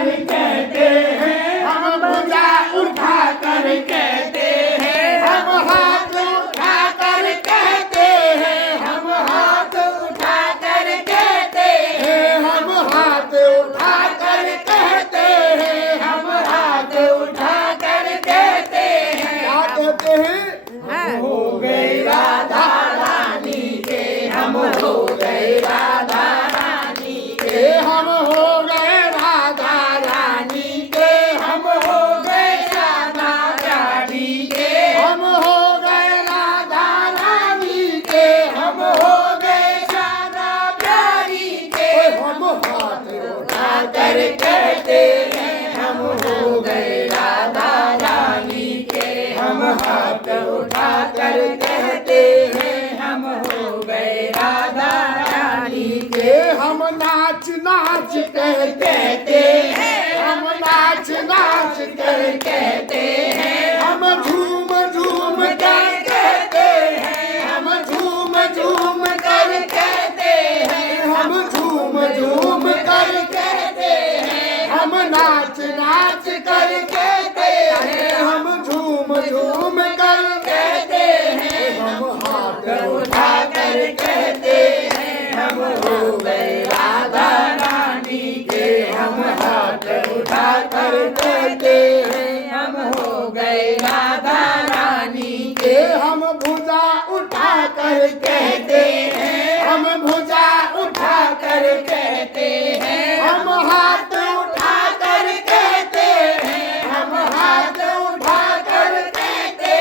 कर कहते हैं, हम भुजा उठा कर कहते हैं, हम हाथ उठा कर कहते हैं, हम हाथ उठा कर कहते हैं, हम हाथ उठा कर कहते हैं, हम हाथ उठा कर कहते हैं। क्या कहते हैं? हो गई राधा रानी के, हम हो गए राधा रानी के, हम हो गए राधा रानी के, हम हो गए राधा रानी के, हम हो गए राधा रानी के, हम हो गए राधा प्यारी के। हम हाथ उठा कर कहते हैं, हम हो गए राधा रानी के, हम हाथ उठा कर कहते हैं, हम हो गए राधा रानी के। हम नाच नाच कर कहते हैं, हम नाच नाच कर कहते हैं, हम झूम झूम कर कहते हैं, हम झूम झूम कर कहते हैं, हम झूम झूम कर कहते हैं, हम नाच नाच कर कहते हैं, हम झूम झूम कर कहते हैं, हम हाथ उठा कर कहते हैं, हम हो गए राधा रानी के, हम हाथ उठा कर कहते हैं, हम हो गए राधा रानी के। हम भुजा उठा कर कहते हैं, हम भुजा उठा कर कहते हैं, हम हाथ उठा कर कहते हैं, हम हाथ उठा कर कहते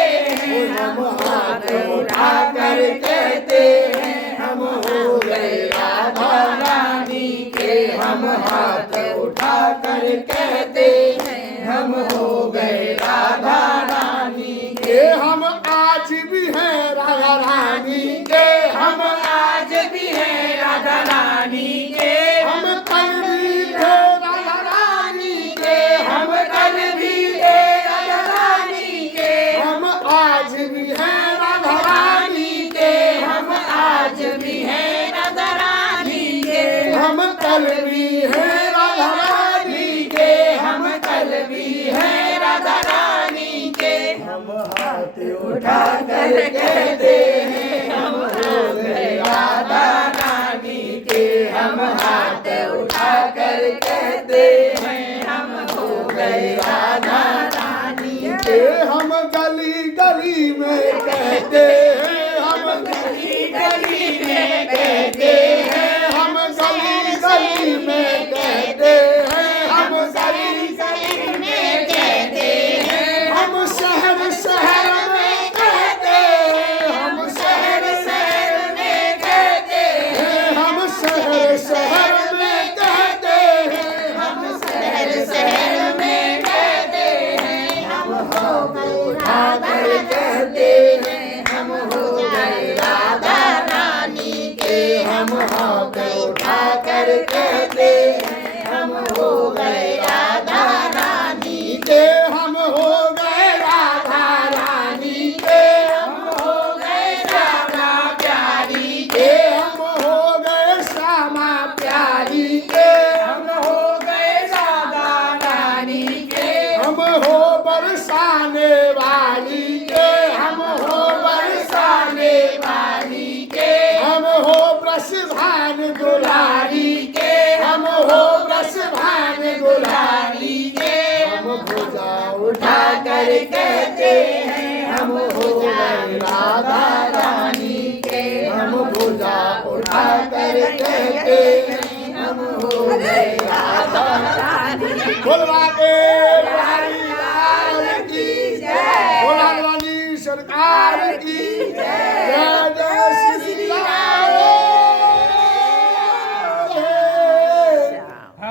हैं, हम हाथ उठा कर कहते हैं, हम हो गए राधा रानी के, हम हाथ उठा कर कहते हैं, हम हो गए राधा रानी के। हम आज भी हैं राधा रानी के, हम आज भी हैं राधा रानी के, हम कल भी थे राधा रानी के, हम कल भी थे राधा रानी के, हम आज भी हैं राधा रानी के, हम आज भी हैं राधा रानी के, हम कल भी हैं राधा रानी के, हम कल भी हैं राधा रानी के। हम हाथ उठा कर कहते हैं, हम हो गए राधा रानी के, हम हाथ उठा कर कहते हैं, हम हो गए राधा रानी के। हम गली गली में कहते हैं, हम गली गली में कहते हैं, हम गली गली में कहते हैं, हम गली गली में कहते हैं, हम शहर शहर में कहते हैं, हम शहर शहर में कहते हैं, हम शहर शहर में कहते हैं, हम शहर शहर में कहते हैं, हम हो गए राधा कहते हैं, हम हो गए राधा रानी के, हम हाथ उठा कर कहते हैं, हम हो गए राधा रानी के, हम हो गए राधा रानी के, हम हो गए राधा प्यारी के, हम हो गए श्यामा प्यारी के, हम हो गए राधा रानी के, हम हो बरसाने वाली के, हम हो बरसाने वाली के, हम हो ब्रजभान दुलारी के, हम हो ब्रजभान दुलारी के। हम भुजा उठा कर कहते हैं, हम हो गए राधा रानी के, हम भुजा उठा कर कहते हैं, हम हो गए राधा रानी। बोलवा के बिहारी लाल की जय, बोला रानी सरकार की जय, जय जय श्री राम,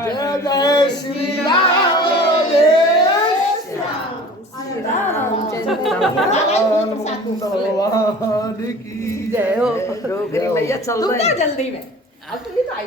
जय जय श्री राम, जय श्री राम, भगवान की जय हो। रोकरी मैया चल रही है जल्दी में, अब तो ये तो आई।